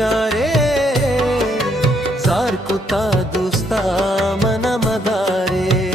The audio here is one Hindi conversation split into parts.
बिचारे सारकुता दुस्ता मन मदारे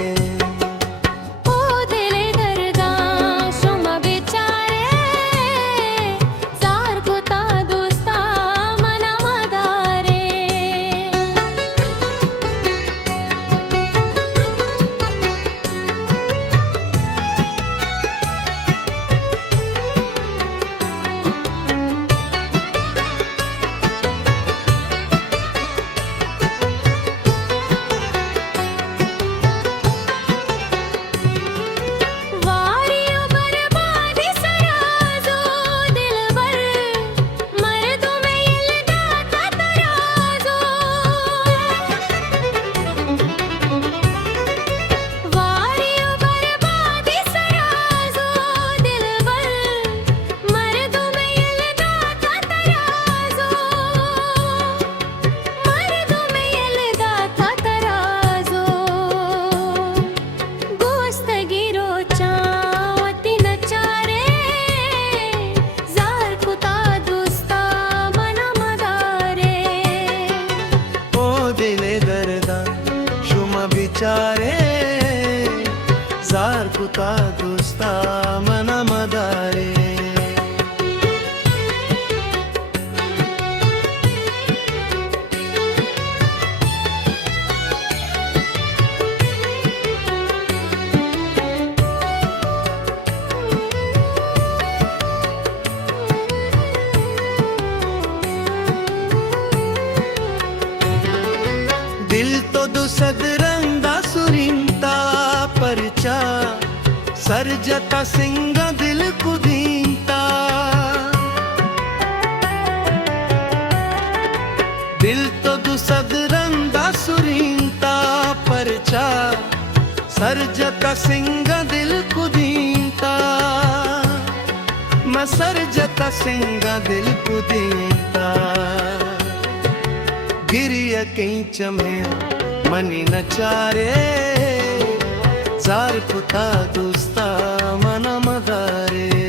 बिचारे सारकुता दुस्ता मन मदारे दिल तो दुसद परचा सर्जता सिंगा दिल कुदींता दिल तो दुसद रंगा सुरींता परचा सर्जता सिंगा दिल कुदींता मैं सर्जता सिंगा दिल कुदींता गिरिया कहीं चमे मनी नचारे सारकुता दुस्ता मन मदारे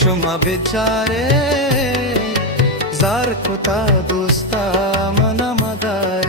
शुमा बिचारे सारकुता दुस्ता मन मदारे